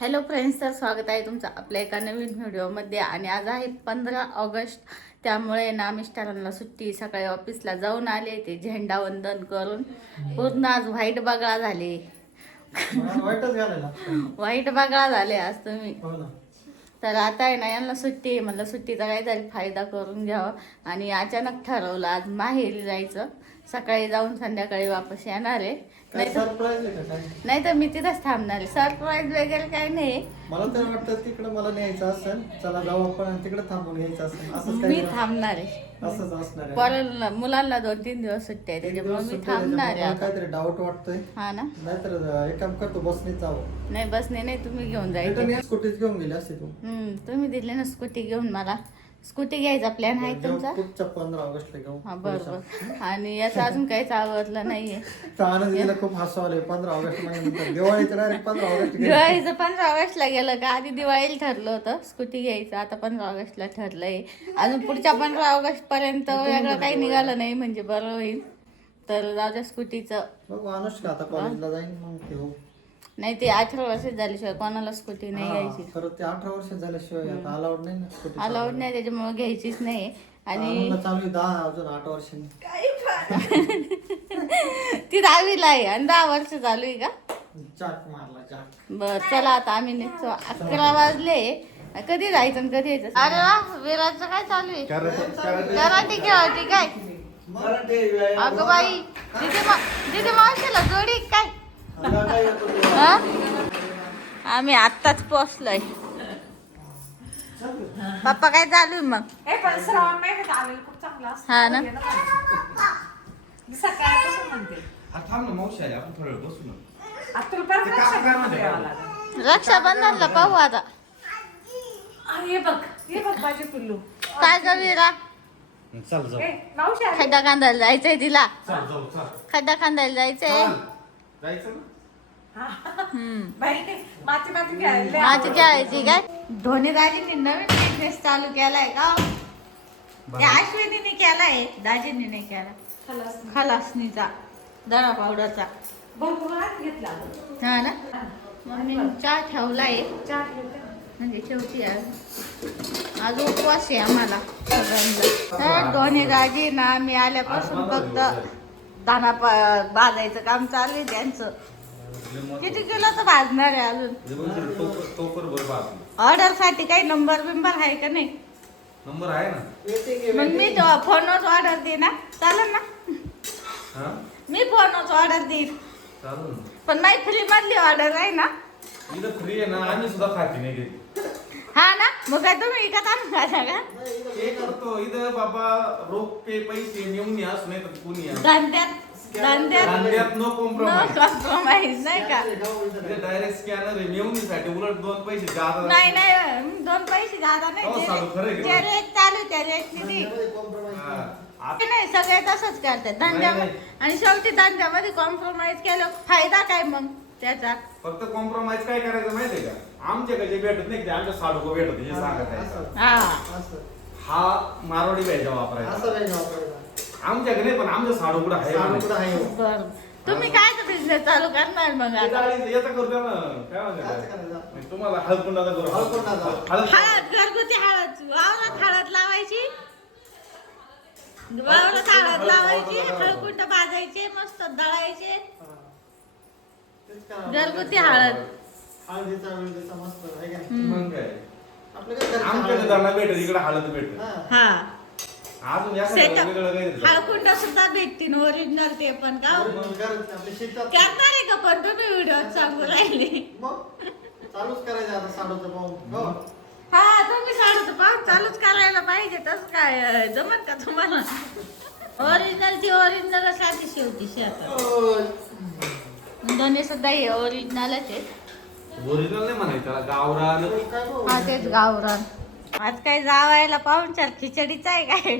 Hello friends, तर स्वागत आहे तुमचं आपल्या एका नवीन व्हिडिओमध्ये. आणि आज आहे 15 ऑगस्ट. त्यामुळे ना मिस्टरांना सुट्टी. सकाळी ऑफिसला जाऊन आले, ते झेंडावंदन करून पूर्ण आज व्हाईट बगळा झाले. व्हाईट बगळा झाले आज तुम्ही. तर आता आहे ना, यांना सुट्टी आहे, म्हणलं सुट्टीचा काहीतरी फायदा करून घ्यावा. आणि अचानक ठरवलं आज माहेरी जायचं. सकाळी जाऊन संध्याकाळी वापस येणार आहे. नाही तर मी तिथंच थांबणार आहे. सरप्राईज वगैरे काही नाही. मला तर वाटतं तिकडे मला न्यायचं असेल, चला जाऊ आपण आणि तिकडे थांबून घ्यायचं असेल, असंच मी थांबणार आहे. असंच असणार आहे. परत मुलांना 2-3 दिवस सुट्टी आहे, त्याच्यामुळे मी थांबणार आहे. काहीतरी डाऊट वाटतोय. हा ना, नाहीतर एक काम करतो, बसने जावं. नाही बसने नाही, तुम्ही घेऊन जायचं. स्कूटीच घेऊन गेली असते तू. तुम्ही दिले ना स्कूटी घेऊन. मला स्कूटी घ्यायचा प्लॅन आहे तुमचा. पुढच्या 15 ऑगस्टला घेऊ. हा बरोबर. आणि याचं अजून काहीच आवडलं नाहीये. आनंदीला खूप हसू आले. 15 ऑगस्ट म्हणजे दिवाळीचं डायरेक्ट 15 ऑगस्ट. दिवाळीचं 15 ऑगस्टला गेलं का? आधी दिवाळीला ठरलं होतं स्कूटी घ्यायचं, आता 15 ऑगस्टला ठरलंय. अजून पुढच्या 15 ऑगस्ट पर्यंत वेगळं काही निघालं नाही म्हणजे बरं होईल. तर जाऊ स्कूटीचं बघू. अनुष्का आता कॉलेजला जाईन, मग घेऊ. नाही, ते 18 वर्ष झाल्याशिवाय कोणाला स्कूटी नाही घ्यायची. खरं ते 18 वर्ष झाल्याशिवाय आता अलाउड नाही ना स्कूटी. अलाउड नाही, त्याच्यामुळे घ्यायचीच नाही. आणि चालू 10 अजून 8 वर्षांनी. ती 10वीला आहे आणि 10 वर्ष चालू आहे का? चाक मारला चाक. बर चला, आता आम्ही निघतो. 11 वाजले. कधी जायचं आणि कधी यायचं? अरे वा, विराजचं काय चालू आहे? कराटे खेळती काय? अगं बाई, तिथे मावशीला जोडी काय? आम्ही आत्ताच पोहोचलोय. पप्पा काय चालू आहे मग? हा ना, रक्षाबंधनला पाहू आता. काय ग विरा, खड्डा खांदायला जायचंय तिला. खड्डा खांदायला जायचंय. माती खेळायची काय? धोनी दाजींनी नवीन बिझनेस चालू केलाय का? त्या अश्विनीने केलाय, दाजींनी नाही केला. खलासनीचा दळा पावडरचा हा ना. मम्मी चहा ठेवलाय, म्हणजे ठेवती आज उपवास आहे आम्हाला सगळ्यांना. धोनी दाजी ना, मी आल्यापासून फक्त दाना भाजायचं काम चालू आहे त्यांचं. किती किलोचं भाजणार आहे अजून? ऑर्डर साठी काही नंबर बिंबर आहे का नाही? नंबर आहे ना. मग मी तो फोनवर ऑर्डर दे ना, चालेल ना? मी फोनवर ऑर्डर देईन, पण नाही फ्री मधली ऑर्डर आहे ना? इथं फ्री आहे ना, आम्ही सुद्धा खाती नाही घेत. हा ना, मग काय तुम्ही विकत आणून खाता का? हे करतो इथं बाबा, रोख पे पैसे नेऊन या, असं नाही तर कोणी या. धंद्यात नो कॉम्प्रोमाइज नाही का? डायरेक्ट स्कॅनर आहे नेऊनीसाठी, उलट 2 पैसे जादा. नाही 2 पैसे जादा नाही. त्या रेट चालू, त्या रेट किती नाही, सगळे तसंच करतात धंद्यामध्ये. आणि शेवटी धंद्यामध्ये कॉम्प्रोमाइज केलं फायदा काय मग त्याचा? फक्त कॉम्प्रोमाइज काय करायचं माहितीये का? आमच्याकडे जे भेटत नाही ते आमच्या साडूको भेटत, हे सांगत आहे. हा मारवाडी भेजा वापरायचा आमच्याकडे, पण आमच्या साडूकडे आहे. बरं, तुम्ही काय बिझनेस चालू करणार मग आता? येता करतो ना, काय म्हणतात तुम्हाला हळकुंडाचा करू. हळद, घरगुती हळद, वावरात हळद लावायची, वावरात हळद लावायची, हळकुंड भाजायचे, मस्त दळायचे. घरगुती हळद. मग काय आमच्याकडे दळणं भेटत, इकडे हळद भेटत. हा, अजून वेगळं हळकुंड सुद्धा भेटतील ओरिजिनल, ते पण का करणार आहे का? पण तुम्ही व्हिडिओ सांगू राहिले. चालूच करायचं आता साडूचं पाहून. हा, तुम्ही साडूचं पाहून चालूच करायला पाहिजे. तसं काय जमत का तुम्हाला? ओरिजिनल ती ओरिजिनलच राहते शेवटी शेतात. दोन्ही सुद्धा हे ओरिजिनलच आहे. ओरिजिनल नाही म्हणायचं, गावरान. हा, तेच गावरान. आज काय जावायला पाहुणचार खिचडीचा आहे काय?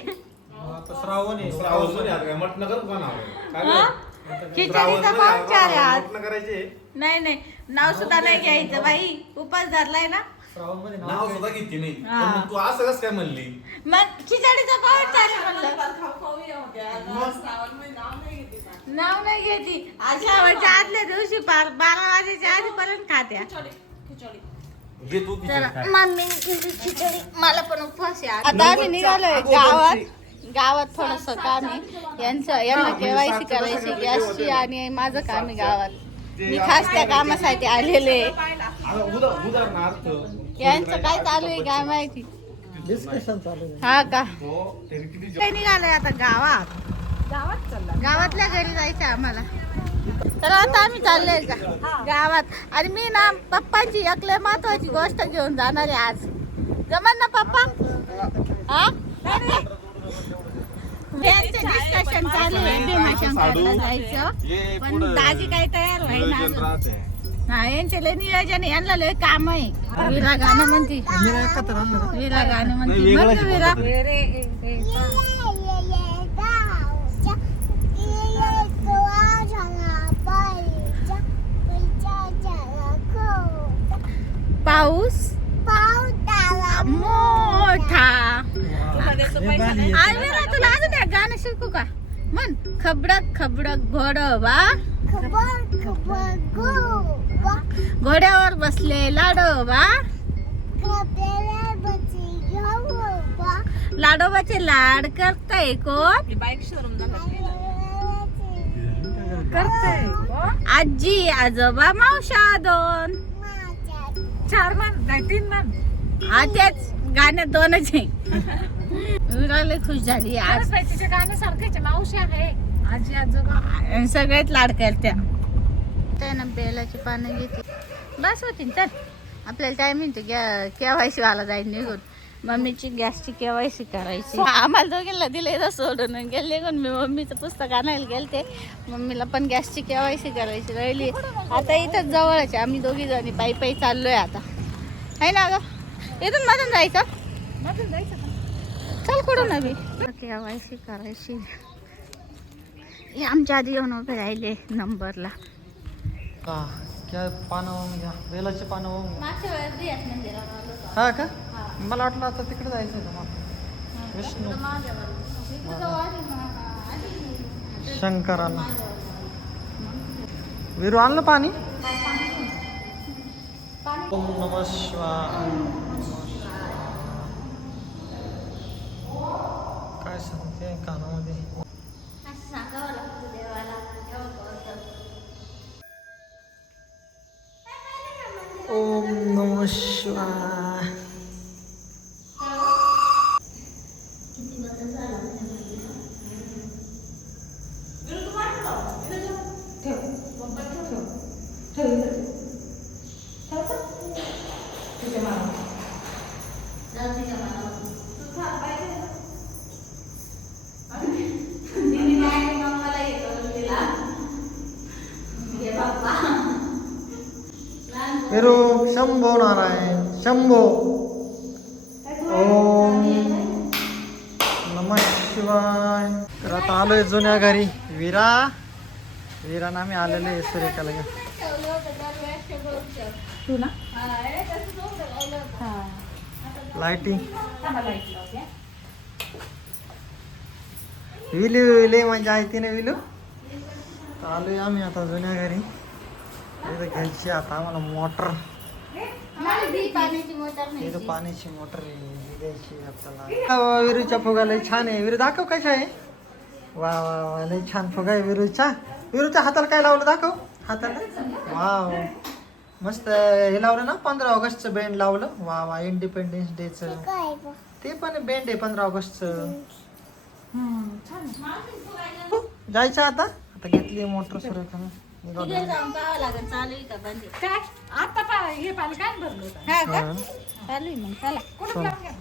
श्रावण आहे. श्रावण मटण करू का नाव? खिचडीचा पाहुणचार आहे आज. मटण करायचे. नाही, नाव सुद्धा नाही घ्यायचं बाई. उपास धरलाय ना. श्रावण मध्ये नाव सुद्धा घेतली नाही. पण तू असं कसं काय म्हणली? मग खिचडीचा पाहुणचार आहे म्हणलं. नाव नाही घेती. आज शेवटच्या आदल्या दिवशी 12 वाजेच्या आधीपर्यंत खात्या. घे तू तर खिचडी. मम्मी खिचडी, मला पण उपवास आहे. आता आम्ही निघालोय गावात थोडस काम आहे यांना केवायसी करायची गॅसची आणि माझं काम आहे गावात. मी खास त्या कामासाठी आलेले. उदाहरणार्थ यांचं काय चालू आहे काय माहिती. डिस्कशन चालू आहे. हा का तरी किती काय निघालंय आता गावातल्या घरी जायचं आम्हाला. तर आता आम्ही चाललोय गावात आणि मी ना पप्पांची एक लय महत्वाची गोष्ट घेऊन जाणार आहे आज. जमन ना पप्पा? हा डिस्कशन चालू आहे भीमाशंकरला जायचं पण दाजी काही तयार व्हायना अजून. हा यांचे लय नियोजन आहे, यांना लय काम आहे. विरा गाणं म्हणती, मीरा एकत्र आणलं का? विरा गाणं म्हणती. बघ ना विरा. पाऊस मोठा. आणि विरा तुला अजून एक गाणं शिकू का? म्हण खबडक खबडक घोडोबा, घोड्यावर बसले लाडोबा, लाडोबाचे लाड करताय कोण? आजी आजोबा मावशा दोन. 4 मन 3 मन. हा तेच गाण्यात 2च आहे. विराला खुश झाली आज. गाणं सारखंच मावशी आहे आजी आजोबा सगळ्यात लाड करत्या. त्यानं बेलाची पानं घेते बस होती. तर आपल्याला टायमिंग ते केवायसी वाला जाईल निघून. मम्मीची गॅसची केवायसी करायची. आम्हाला दोघींना दिले सोडून गेले निघून. मी मम्मीचं पुस्तक आणायला गेलते. मम्मीला पण गॅसची केवायसी करायची राहिली. आता इथंच जवळच आहे. आम्ही दोघी जणी पायी चाललोय आता. आहे ना ग इथून मधून जायचं चल कुठून नवी केवायसी करायची. आमच्या आधी येऊन उभे राहिले नंबरला. क्या पानं वाहून घ्या, बेलाचे पानं वाहून घ्या. मागच्या वेळेस बियात मंदिरात आलो होतो. हा का? मला वाटलं आता तिकडे जायचं होतं मला. विष्णू शंकराला विरू आणलं पाणी. ओम नमः शिवाय. काय सांगते कानामध्ये. असं सांगावं लागतं देवाला तेव्हा कळतं. ओम नमः शिवाय. विरू शंभो नारायण शंभो. ओम नमः शिवाय. तर आता आलोय जुन्या घरी. विरानं आम्ही आलेलो आहे सुरेखाला घ्या. लाईटिंग विलू लय मजा आहे तिने विलू. आलोय आम्ही आता जुन्या घरी. इथं घ्यायची आता आम्हाला मोटर. इथं पाण्याची मोटर द्यायची आपल्याला. विरूच्या फुगा लय छान आहे. विरू दाखव कशा आहे. वा वा वा लय छान फुगा आहे विरूच्या. विरूच्या हाताला काय लावलं दाखव. हाताला वाव मस्त हे लावलं ना. 15 ऑगस्टचं बँड लावलं. वा वा इंडिपेंडन्स डेचं ते पण बँड आहे 15 ऑगस्टचं. जायचं आता. आता घेतली मोटर सुरेखानं. तिकडे जाऊन पाहावं लागेल चालू आहे का बंद आहे. काय आता हे पाणी काय भरलं होतं? हा का चालू आहे मग चला. कुठं लावून घ्या.